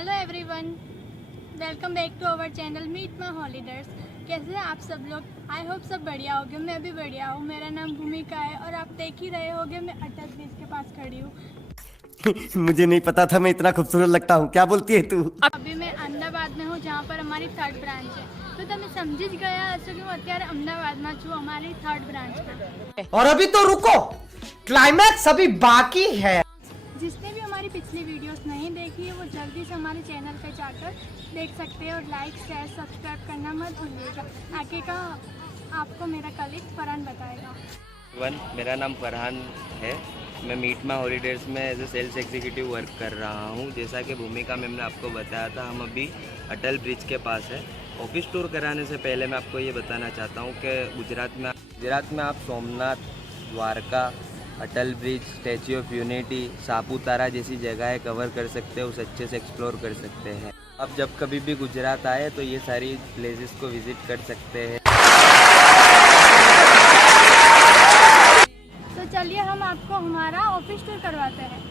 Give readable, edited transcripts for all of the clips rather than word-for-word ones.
Hello everyone, welcome back to our channel Meet My Holidays. कैसे हैं आप सब लोग? आई होप सब बढ़िया होगे। मैं भी बढ़िया हूँ। मेरा नाम भूमिका है और आप देख ही रहे होगे मैं अटल ब्रिज के पास खड़ी हूँ। मुझे नहीं पता था मैं इतना खूबसूरत लगता हूँ। क्या बोलती है तू? अभी मैं अहमदाबाद में हूँ जहाँ पर हमारी 3rd ब्रांच है। तो તમે સમજી જ ગયા હશો કે હું અત્યારે અમદાવાદમાં છું અમારી 3rd ब्रांच में। और अभी तो रुको, क्लाइमैक्स अभी बाकी है। जिसने भी हमारी पिछली वीडियोस नहीं देखी है वो जल्दी से हमारे चैनल पे जाकर देख सकते हैं और लाइक शेयर सब्सक्राइब करना मत भूलिएगा। आगे का आपको मेरा कलीग फरहान बताएगा। मेरा नाम फरहान है। मैं मीट माय हॉलीडेज़ में as a sales executive work कर रहा हूँ। जैसा कि भूमिका मैम ने आपको बताया था, हम अभी अटल ब्रिज के पास है। ऑफिस टूर कराने से पहले मैं आपको ये बताना चाहता हूँ कि गुजरात में आप Somnath, Dwarka, Atal bridge, Statue of Unity, Saputara जैसी जगहें कवर कर सकते हो, उसे अच्छे से एक्सप्लोर कर सकते हैं। आप जब कभी भी गुजरात आए तो ये सारी प्लेसेस को विज़िट कर सकते हैं। तो चलिए हम आपको हमारा ऑफिस टूर करवाते हैं।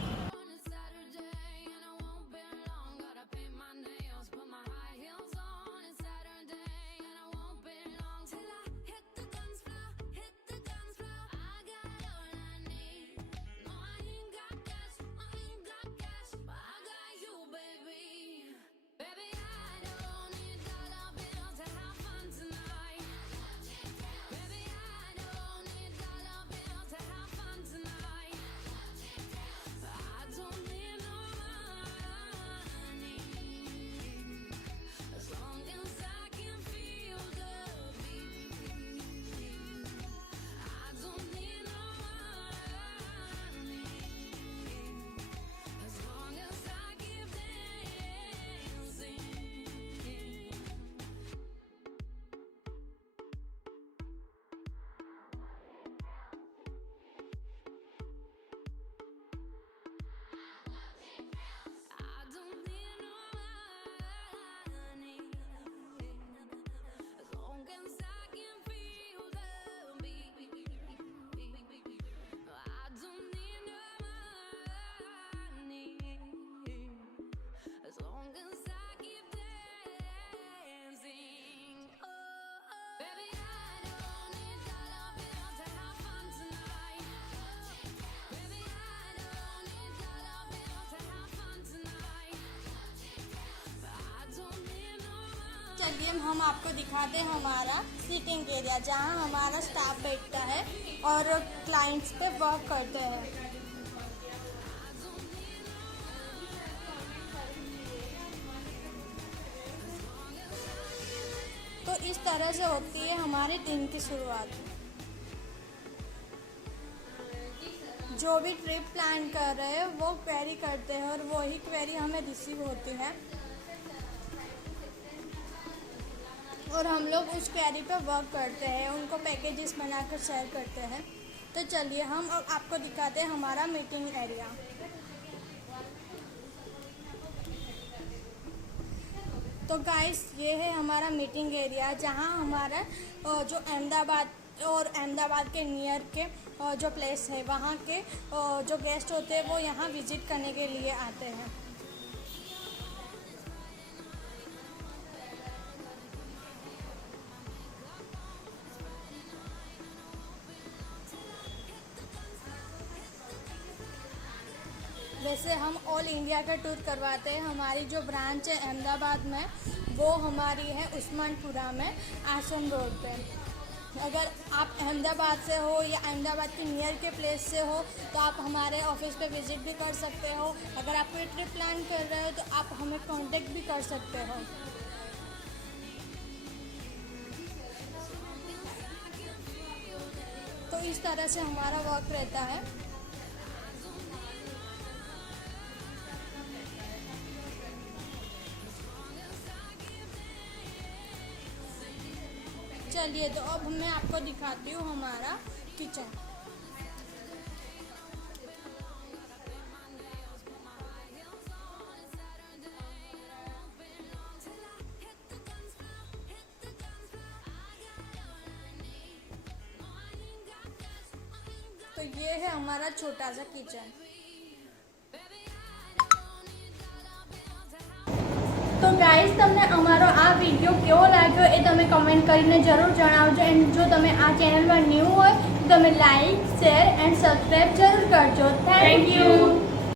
चलिए हम आपको दिखाते हैं हमारा सीटिंग एरिया जहां हमारा स्टाफ बैठता है और क्लाइंट्स पे वर्क करते हैं। तो इस तरह से होती है हमारे दिन की शुरुआत। जो भी ट्रिप प्लान कर रहे हैं वो क्वेरी करते हैं और वही क्वेरी हमें रिसीव होती है और हम लोग उस क्वेरी पे वर्क करते हैं, उनको पैकेजेस बनाकर शेयर करते हैं। तो चलिए हम अब आपको दिखाते हैं हमारा मीटिंग एरिया। तो गाइस ये है हमारा मीटिंग एरिया जहां हमारा जो अहमदाबाद के नियर के जो प्लेस है वहाँ के जो गेस्ट होते हैं वो यहाँ विजिट करने के लिए आते हैं। वैसे हम ऑल इंडिया का टूर करवाते हैं। हमारी जो ब्रांच है अहमदाबाद में वो हमारी है उस्मानपुरा में, आश्रम रोड पे। अगर आप अहमदाबाद से हो या अहमदाबाद के नियर के प्लेस से हो तो आप हमारे ऑफिस पे विजिट भी कर सकते हो। अगर आप कोई ट्रिप प्लान कर रहे हो तो आप हमें कांटेक्ट भी कर सकते हो। तो इस तरह से हमारा वर्क रहता है। चलिए तो अब मैं आपको दिखाती हूँ हमारा किचन। तो ये है हमारा छोटा सा किचन। ગાઈઝ તમને અમારો આ વિડીયો કેવો લાગ્યો એ તમે કમેન્ટ કરીને જરૂર જણાવજો. એન્ડ જો તમે આ ચેનલ પર ન્યૂ હોય તો તમે લાઈક શેર એન્ડ સબસ્ક્રાઈબ જરૂર કરજો. Thank you.